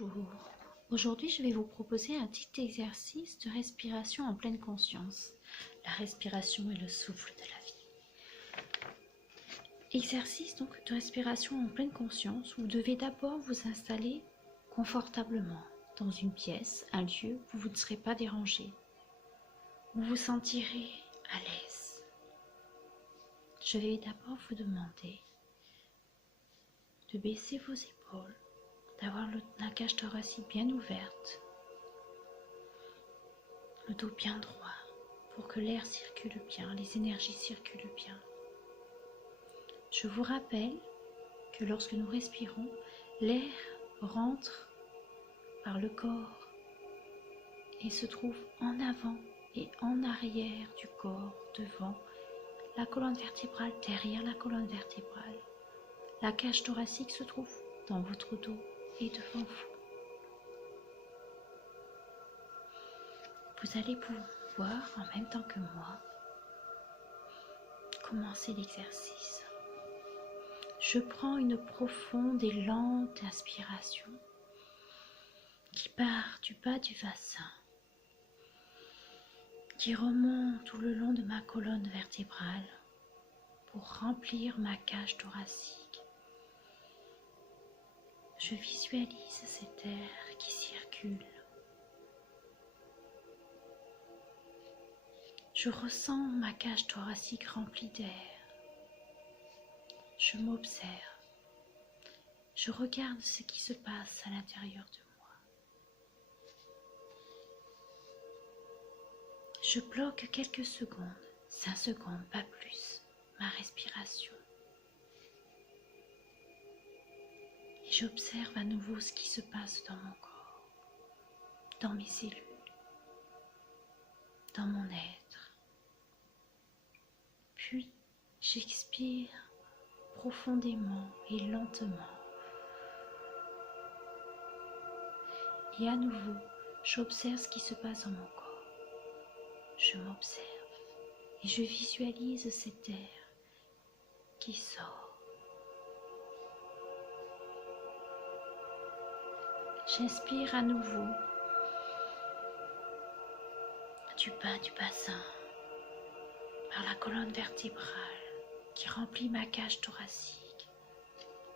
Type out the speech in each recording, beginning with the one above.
Bonjour. Aujourd'hui, je vais vous proposer un petit exercice de respiration en pleine conscience. La respiration est le souffle de la vie. Exercice donc de respiration en pleine conscience. Vous devez d'abord vous installer confortablement dans une pièce, un lieu où vous ne serez pas dérangé, où vous vous sentirez à l'aise. Je vais d'abord vous demander de baisser vos épaules, d'avoir la cage thoracique bien ouverte, le dos bien droit pour que l'air circule bien, les énergies circulent bien. Je vous rappelle que lorsque nous respirons, l'air rentre par le corps et se trouve en avant et en arrière du corps, devant la colonne vertébrale, derrière la colonne vertébrale. La cage thoracique se trouve dans votre dos et devant vous. Vous allez pouvoir, en même temps que moi, commencer l'exercice. Je prends une profonde et lente inspiration qui part du bas du bassin, qui remonte tout le long de ma colonne vertébrale pour remplir ma cage thoracique. Je visualise cet air qui circule. Je ressens ma cage thoracique remplie d'air. Je m'observe. Je regarde ce qui se passe à l'intérieur de moi. Je bloque quelques secondes, 5 secondes, pas plus, ma respiration. Et j'observe à nouveau ce qui se passe dans mon corps, dans mes cellules, dans mon être. Puis j'expire profondément et lentement. Et à nouveau, j'observe ce qui se passe dans mon corps. Je m'observe et je visualise cet air qui sort. J'inspire à nouveau du bas du bassin, par la colonne vertébrale qui remplit ma cage thoracique.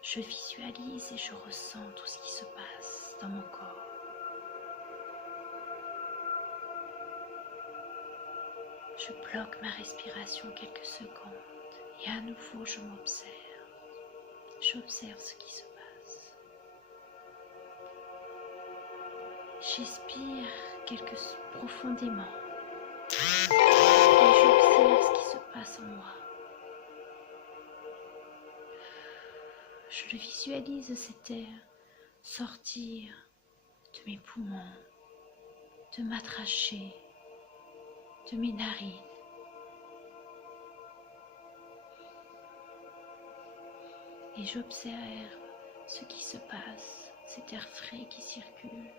Je visualise et je ressens tout ce qui se passe dans mon corps. Je bloque ma respiration quelques secondes et à nouveau je m'observe. J'observe ce qui se passe. J'expire profondément et j'observe ce qui se passe en moi. Je le visualise cet air sortir de mes poumons, de ma trachée, de mes narines. Et j'observe ce qui se passe, cet air frais qui circule.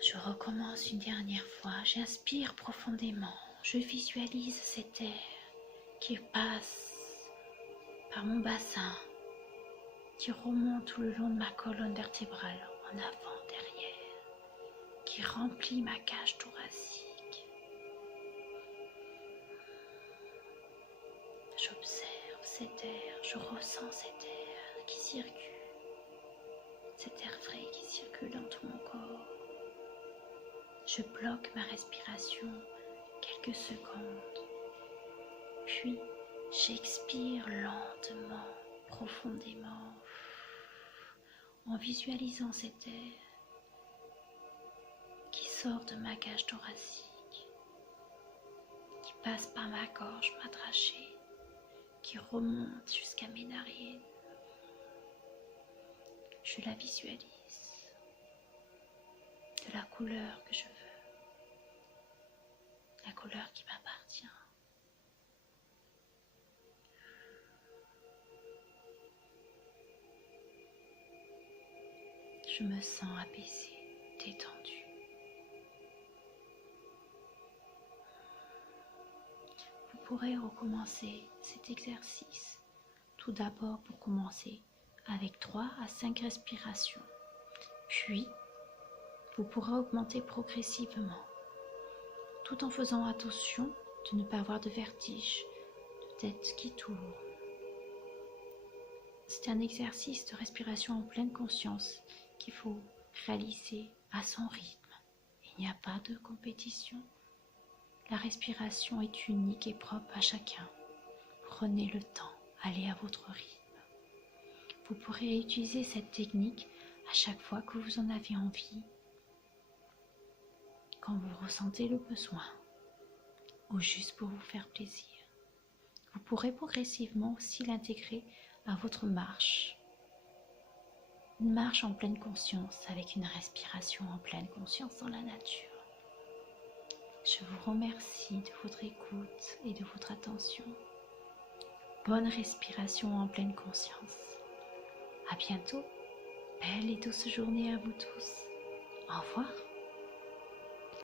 Je recommence une dernière fois, j'inspire profondément, je visualise cet air qui passe par mon bassin, qui remonte tout le long de ma colonne vertébrale, en avant, derrière, qui remplit ma cage thoracique. J'observe cet air, je ressens cet air qui circule, cet air frais qui circule dans tout mon corps. Je bloque ma respiration quelques secondes, puis j'expire lentement, profondément, en visualisant cet air qui sort de ma cage thoracique, qui passe par ma gorge, ma trachée, qui remonte jusqu'à mes narines. Je la visualise de la couleur que je veux. La couleur qui m'appartient. Je me sens apaisée, détendue. pourrez recommencer cet exercice. Tout d'abord pour commencer avec 3 à 5 respirations. Puis, vous pourrez augmenter progressivement, tout en faisant attention de ne pas avoir de vertige, de tête qui tourne. C'est un exercice de respiration en pleine conscience qu'il faut réaliser à son rythme. Il n'y a pas de compétition. La respiration est unique et propre à chacun. Prenez le temps, allez à votre rythme. Vous pourrez utiliser cette technique à chaque fois que vous en avez envie, quand vous ressentez le besoin, ou juste pour vous faire plaisir. Vous pourrez progressivement aussi l'intégrer à votre marche. Une marche en pleine conscience avec une respiration en pleine conscience dans la nature. Je vous remercie de votre écoute et de votre attention. Bonne respiration en pleine conscience. À bientôt. Belle et douce journée à vous tous. Au revoir.